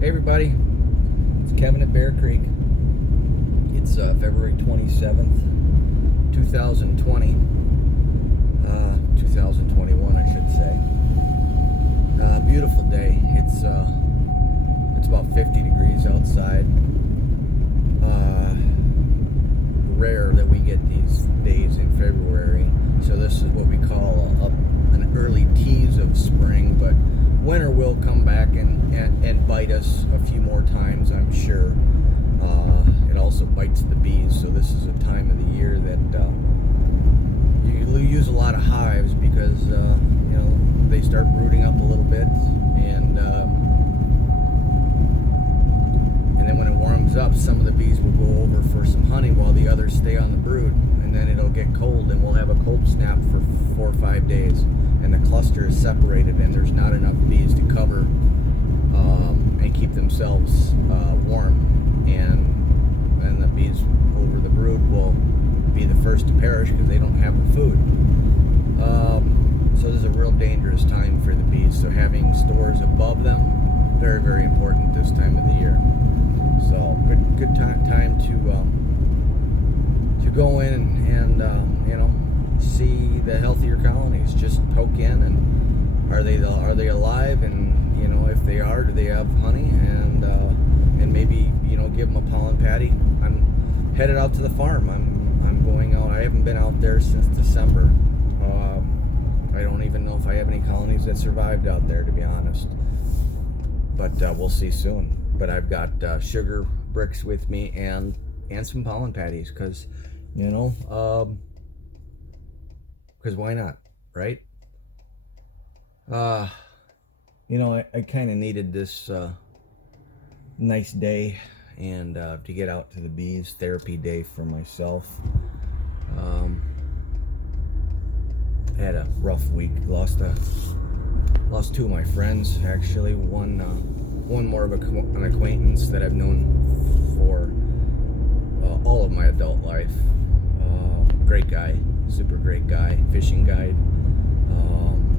Hey everybody, it's Kevin at Bear Creek. It's February 27th, 2020, 2021 I should say. Beautiful day. It's about 50 degrees outside. Rare that we get these days in February, so this is what we call an early tease of spring, but winter will come back and bite us a few more times, I'm sure. It also bites the bees, so this is a time of the year that you use a lot of hives because they start brooding up a little bit, and then when it warms up, some of the bees will go over for some honey while the others stay on the brood, and then it'll get cold and we'll have a cold snap for 4 or 5 days, and the cluster is separated and there's not enough bees to cover and keep themselves warm, and the bees over the brood will be the first to perish because they don't have the food. So this is a real dangerous time for the bees, so having stores above them, very, very important this time of the year. So good time to go in and see the healthier colonies. Just poke in and are they alive, and if they are, do they have honey, and maybe give them a pollen patty. I'm headed out to the farm. I'm going out. I haven't been out there since December. I don't even know if I have any colonies that survived out there, to be honest. But we'll see soon. But I've got sugar bricks with me and some pollen patties, because why not, right? I kind of needed this nice day and to get out to the bees, therapy day for myself. I had a rough week. Lost two of my friends, actually. One more of an acquaintance that I've known for all of my adult life. Great guy, super great guy, fishing guide.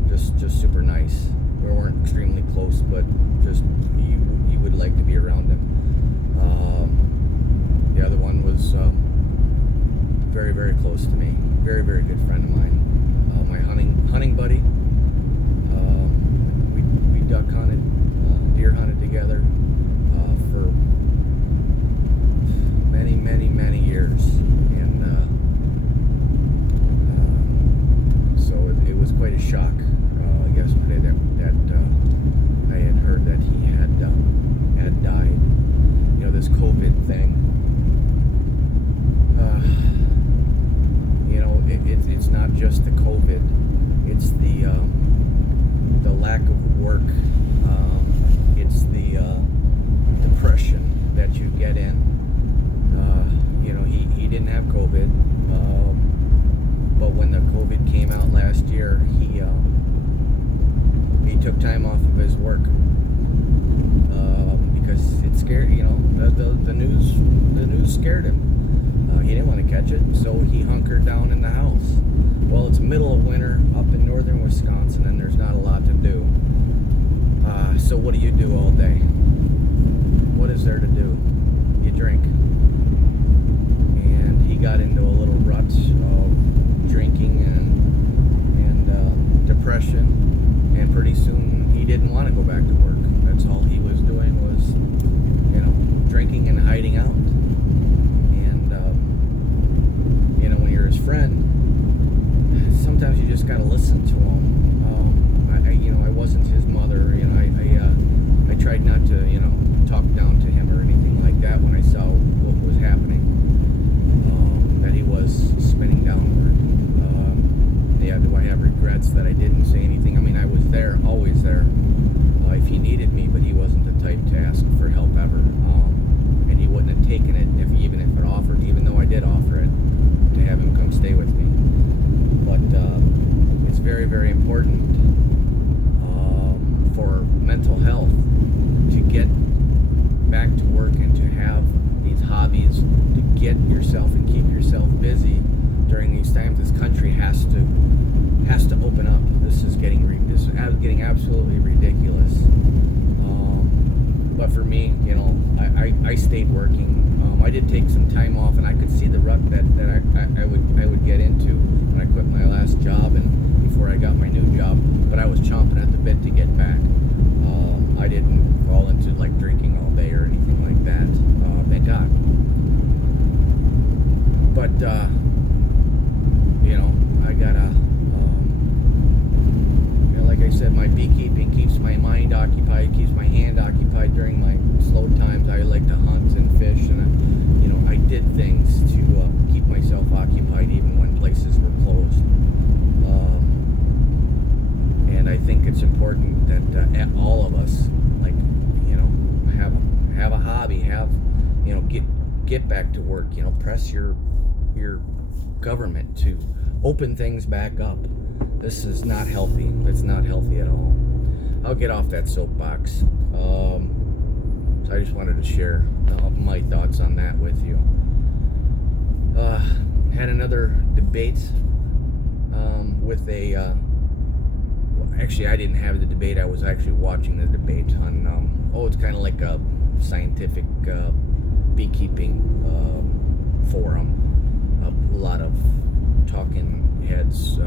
Just super nice. We weren't extremely close, but just you would like to be around him. The other one was very, very close to me. Very, very good friend of mine. My hunting buddy. We duck hunted, deer hunted together for many, many, many years, and so it was quite a shock yesterday that I had heard that he had died. This COVID thing. It's not just the COVID. It's the lack of work. It's the depression that you get in. He didn't have COVID, but when the COVID came out last year, he took time off of his work because it scared. The news scared him. He didn't want to catch it, so he hunkered down in the house. Well, it's middle of winter up in northern Wisconsin, and there's not a lot to do. So what do you do all day? What is there to do? You drink. And he got into a little rut of drinking and depression, and pretty soon he didn't want to go back to work. That's all he was doing was, drinking and hiding out. And when you're his friend, sometimes you just gotta listen to him. I wasn't his mother. I tried not to, talk down to him or anything like that when I saw what was happening. That he was spinning downward. Do I have regrets that I didn't say anything? I was there, always there, if he needed me, but he wasn't the type to ask for help ever. And he wouldn't have taken it even if it offered, even though I did offer it, to have him come stay with me. But it's very, very important for mental health to get back to work and to have these hobbies, to get yourself and keep yourself busy during these times. This country has to open up. This is getting absolutely ridiculous. But for me, you know, I stayed working. I did take some time off, and I could see the rut that I would get into when I quit my last job and before I got my new job. But I was chomping at the bit to get back. I didn't fall into like drinking all day or anything like that. Thank God. But you know, I gotta. Like I said, my beekeeping keeps my mind occupied, keeps my hand occupied during my slow times. I like to hunt and fish, and I did things to keep myself occupied even when places were closed. And I think it's important that all of us, like, you know, have a hobby, get back to work. You know, press your government to open things back up. This is not healthy. It's not healthy at all. I'll get off that soapbox. So I just wanted to share my thoughts on that with you. Had another debate with a... actually, I didn't have the debate. I was actually watching the debate on... it's kind of like a scientific beekeeping forum. A lot of talking heads,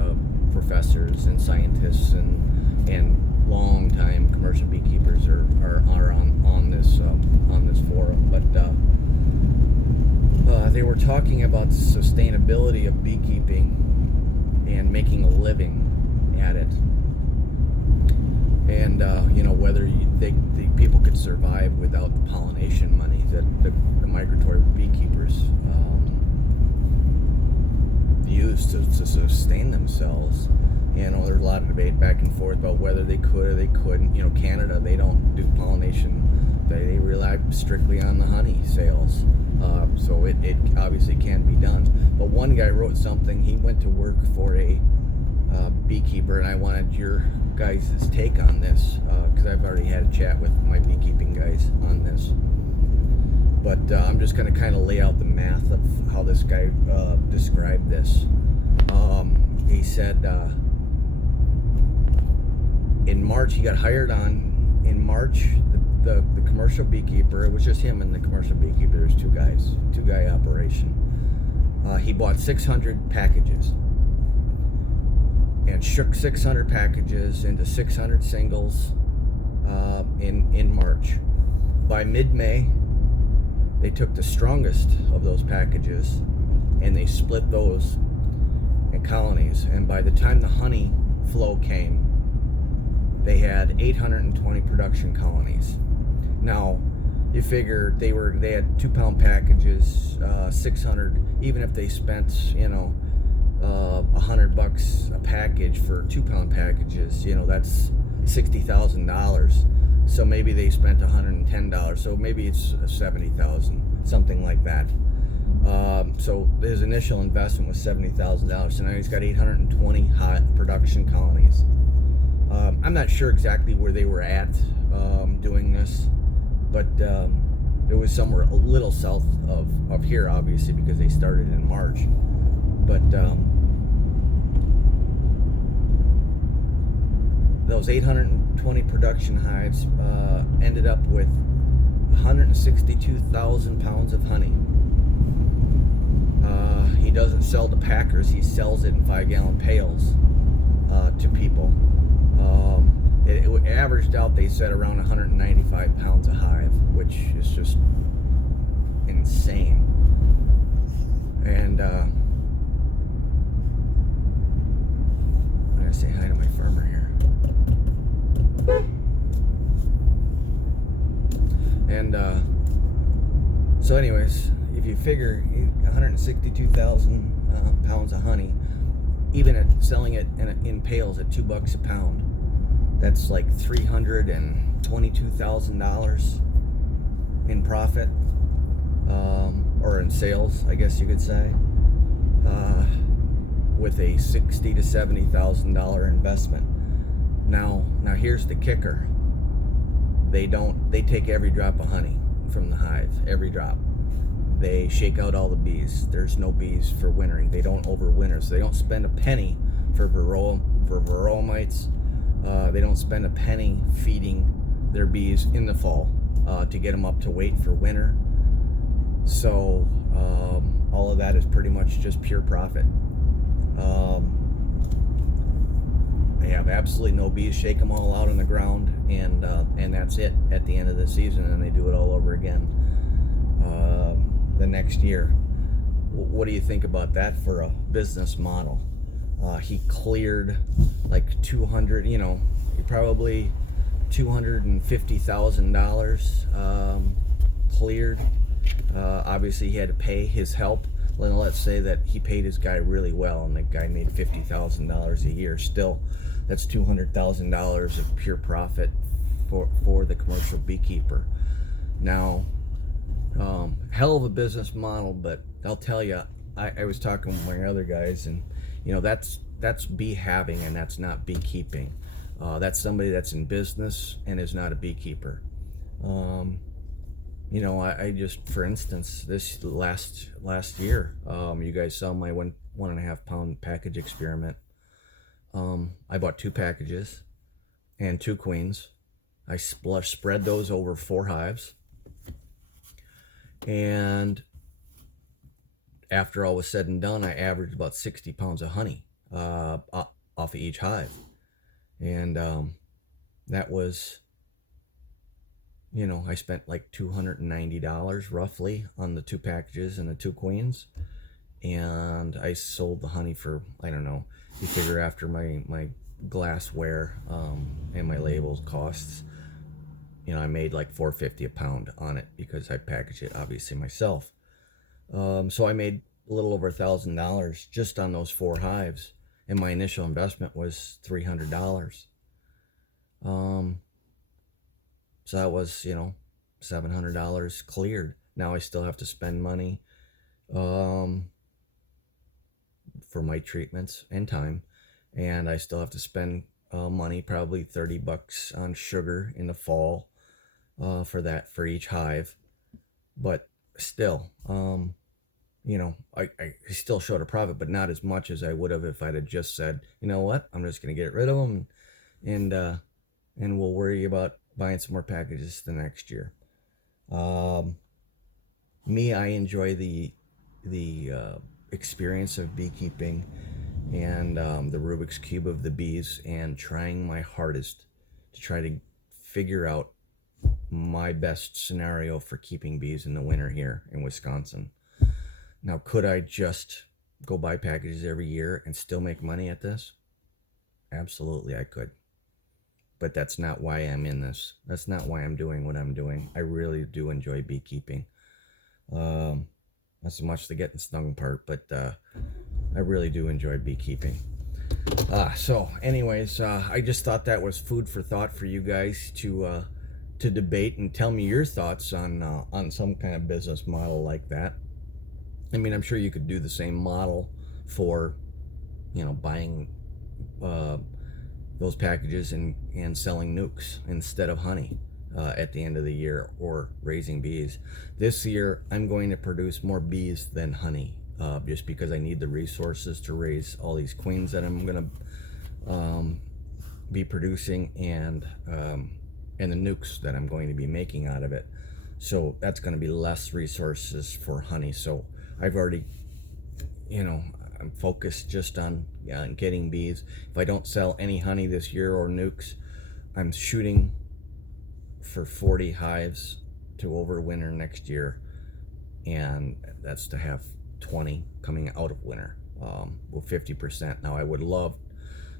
professors and scientists and long-time commercial beekeepers are on this forum. But they were talking about the sustainability of beekeeping and making a living at it, and whether the people could survive without the pollination money that the migratory beekeepers use to sustain themselves. You know, there's a lot of debate back and forth about whether they could or they couldn't. You know, Canada, they don't do pollination. They rely strictly on the honey sales. So it obviously can be done. But one guy wrote something. He went to work for a beekeeper, and I wanted your guys' take on this because I've already had a chat with my beekeeping guys on this. But I'm just going to kind of lay out the math of how this guy described this. He said in March, he got hired on. In March, the commercial beekeeper, it was just him and the commercial beekeeper. There's two guy operation. He bought 600 packages and shook 600 packages into 600 singles in March. By mid-May, they took the strongest of those packages and they split those in colonies. And by the time the honey flow came, they had 820 production colonies. Now, you figure they had 2-pound packages, 600. Even if they spent, $100 a package for 2-pound packages, that's $60,000. So maybe they spent $110. So maybe it's $70,000, something like that. So his initial investment was $70,000. So now he's got 820 hot production colonies. I'm not sure exactly where they were at doing this, but it was somewhere a little south of here, obviously, because they started in March. But those 820 production hives ended up with 162,000 pounds of honey. He doesn't sell to packers, he sells it in 5-gallon pails to people. It averaged out, they said, around 195 pounds a hive, which is just insane. And I gotta say hi to my farmer here. And so anyways, if you figure 162,000 pounds of honey, even at selling it in pails at $2 a pound, that's like $322,000 in profit, or in sales, I guess you could say, with a $60,000 to $70,000 investment. Now here's the kicker. They take every drop of honey from the hive, every drop. They shake out all the bees. There's no bees for wintering. They don't overwinter, so they don't spend a penny for varroa mites. They don't spend a penny feeding their bees in the fall. to get them up to weight for winter. So all of that is pretty much just pure profit. They have absolutely no bees. Shake them all out on the ground, and that's it at the end of the season, and they do it all over again the next year. What do you think about that for a business model? He cleared like 200, probably $250,000 cleared. Obviously, he had to pay his help. Let's say that he paid his guy really well, and the guy made $50,000 a year. Still, that's $200,000 of pure profit for the commercial beekeeper. Now, hell of a business model, but I'll tell you, I was talking with my other guys, and that's bee having, and that's not beekeeping. That's somebody that's in business and is not a beekeeper. I just, for instance, this last year, you guys saw my 1.5 pound package experiment. I bought 2 packages and 2 queens. I spread those over 4 hives, and after all was said and done, I averaged about 60 pounds of honey off of each hive, and that was, I spent like $290 roughly on the 2 packages and the 2 queens, and I sold the honey for, I don't know, you figure after my glassware and my labels costs, I made like $4.50 a pound on it because I packaged it obviously myself. So I made a little over $1,000 just on those 4 hives, and my initial investment was $300. So that was, $700 cleared. Now I still have to spend money for my treatments and time, and I still have to spend money, probably $30 on sugar in the fall for each hive. But still, I still showed a profit, but not as much as I would have if I'd have just said, you know what, I'm just going to get rid of them, and we'll worry about buying some more packages the next year. I enjoy the experience of beekeeping and the Rubik's Cube of the bees, and trying my hardest to try to figure out my best scenario for keeping bees in the winter here in Wisconsin. Now, could I just go buy packages every year and still make money at this? Absolutely, I could. But that's not why I'm in this. That's not why I'm doing what I'm doing. I really do enjoy beekeeping. Not so much the getting stung part, but I really do enjoy beekeeping. So anyways, I just thought that was food for thought for you guys to debate and tell me your thoughts on some kind of business model like that. I mean, I'm sure you could do the same model for, buying those packages and selling nukes instead of honey at the end of the year, or raising bees. This year, I'm going to produce more bees than honey, just because I need the resources to raise all these queens that I'm going to be producing, and the nukes that I'm going to be making out of it. So that's going to be less resources for honey. So I've already, I'm focused just on getting bees. If I don't sell any honey this year or nukes, I'm shooting for 40 hives to overwinter next year, and that's to have 20 coming out of winter, with 50%. Now, I would love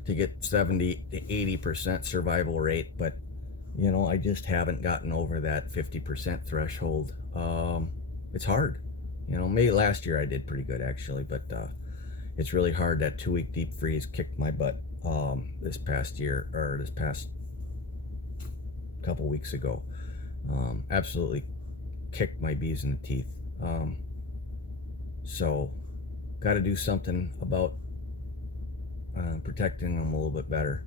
to get 70 to 80% survival rate, but I just haven't gotten over that 50% threshold. It's hard. Maybe last year I did pretty good actually, but it's really hard. That 2-week deep freeze kicked my butt this past couple weeks ago. Absolutely kicked my bees in the teeth. So got to do something about protecting them a little bit better.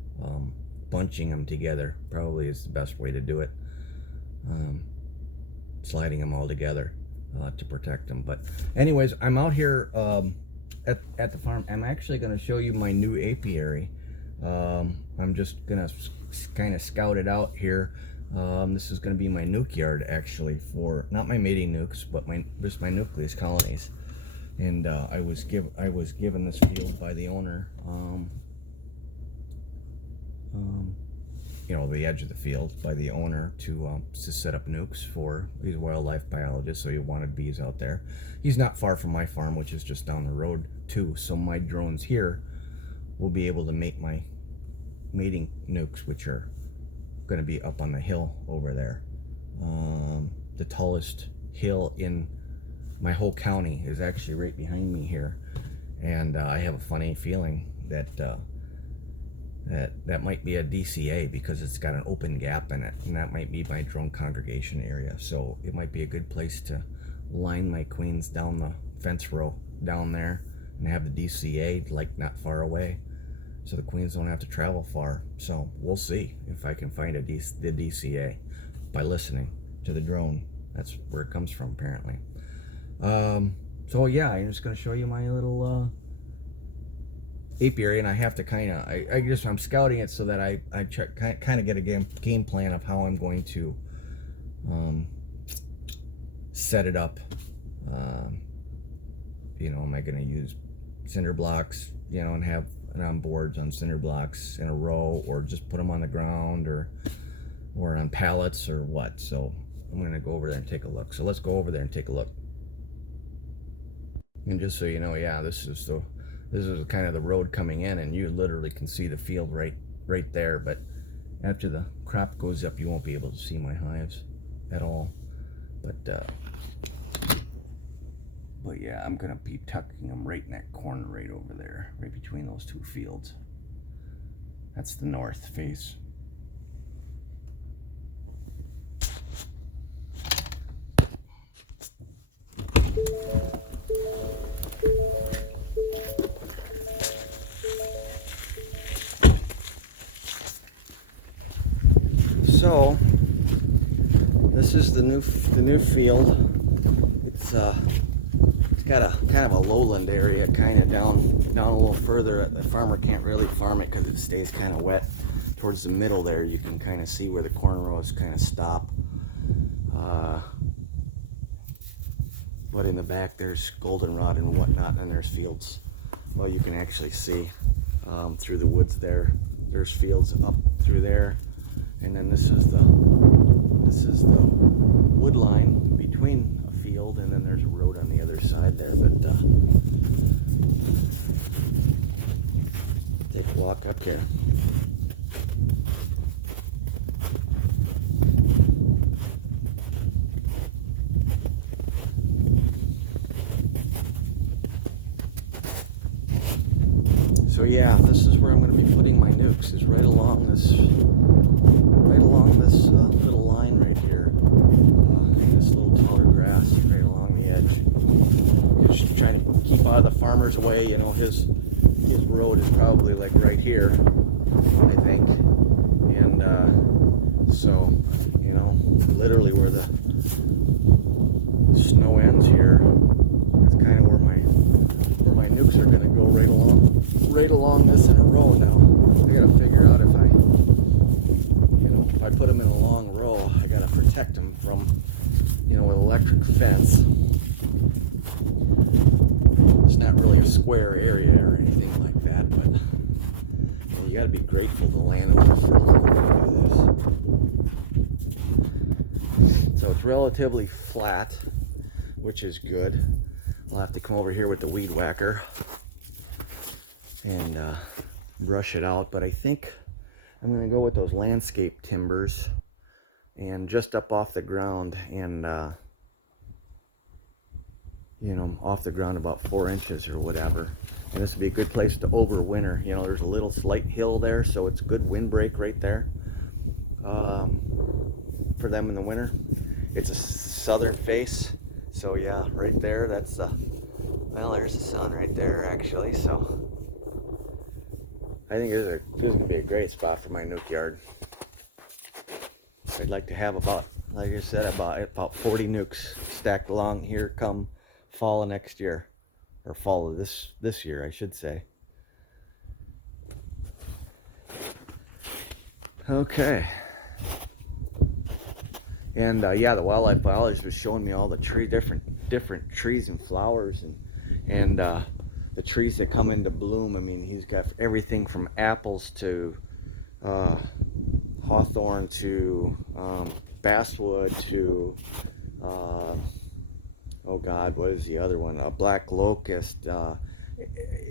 Bunching them together probably is the best way to do it. Sliding them all together to protect them. But anyways, I'm out here at the farm. I'm actually going to show you my new apiary. I'm just going to kind of scout it out here. This is going to be my nuke yard, actually, for not my mating nukes, but just my nucleus colonies. And I was given this field by the owner. You know, the edge of the field by the owner to set up nukes for. He's a wildlife biologist, so he wanted bees out there. He's not far from my farm, which is just down the road too. So my drones here will be able to make my mating nukes, which are going to be up on the hill over there. The tallest hill in my whole county is actually right behind me here, and I have a funny feeling that that might be a DCA because it's got an open gap in it, and that might be my drone congregation area. So it might be a good place to line my queens down the fence row down there and have the DCA like not far away, so the queens don't have to travel far. So we'll see if I can find the DCA by listening to the drone. That's where it comes from, apparently. So yeah, I'm just going to show you my little apiary, and I have to kind of, I'm scouting it so that I kind of get a game plan of how I'm going to set it up. You know, am I going to use cinder blocks, you know, and have it on boards on cinder blocks in a row, or just put them on the ground, or on pallets, or what? So I'm going to go over there and take a look. So let's go over there and take a look. And just so you know, yeah, this is kind of the road coming in, and you literally can see the field right there. But after the crop goes up, you won't be able to see my hives at all. But yeah, I'm gonna be tucking them right in that corner right over there, right between those two fields. That's the north face. So this is the new field. It's got a kind of a lowland area, kind of down a little further. The farmer can't really farm it because it stays kind of wet. Towards the middle there, you can kind of see where the corn rows kind of stop. But in the back, there's goldenrod and whatnot, and there's fields. Well, you can actually see through the woods there. There's fields up through there. And then this is the wood line between a field, and then there's a road on the other side there. But take a walk up here. So yeah, this is where I'm going to be putting my nukes. Is right along this little line right here. This little taller grass right along the edge. Just trying to keep out of the farmer's way. You know, his road is probably like right here, I think. And so, you know, literally where the snow ends here, that's kind of where my nukes are going to go, right along this in a row. Now I got to figure out if I put them in a long row, I got to protect them from, you know, an electric fence. It's not really a square area or anything like that, but you got to be grateful to land for a long way to do this. So it's relatively flat, which is good. I'll have to come over here with the weed whacker and brush it out, but I think I'm going to go with those landscape timbers, and just up off the ground, and you know, off the ground about 4 inches or whatever. And this would be a good place to overwinter. You know, there's a little slight hill there, so it's good windbreak right there for them in the winter. It's a southern face, so yeah, right there, that's well, there's the sun right there actually. So I think this is going to be a great spot for my nuke yard. I'd like to have about, like I said, about 40 nukes stacked along here come fall of next year, or fall of this year, I should say. Okay. And yeah, the wildlife biologist was showing me all the different trees and flowers, and the trees that come into bloom. I mean, he's got everything from apples to hawthorn to basswood to oh God, what is the other one? A black locust.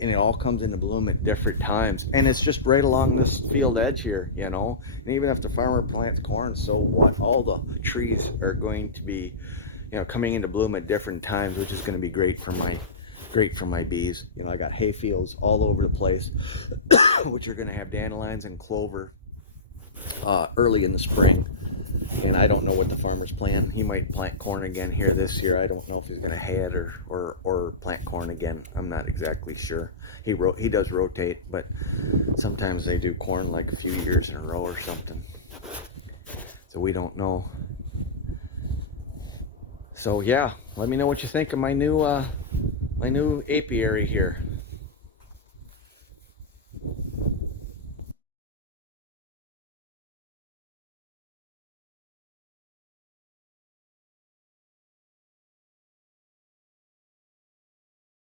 And it all comes into bloom at different times, and it's just right along this field edge here, you know. And even if the farmer plants corn, so what? All the trees are going to be, you know, coming into bloom at different times, which is going to be great for my bees. You know, I got hay fields all over the place, which are going to have dandelions and clover early in the spring. And I don't know what the farmer's plan. He might plant corn again here this year. I don't know if he's going to hay it or plant corn again. I'm not exactly sure. He does rotate, but sometimes they do corn like a few years in a row or something. So we don't know. So yeah, let me know what you think of my new apiary here.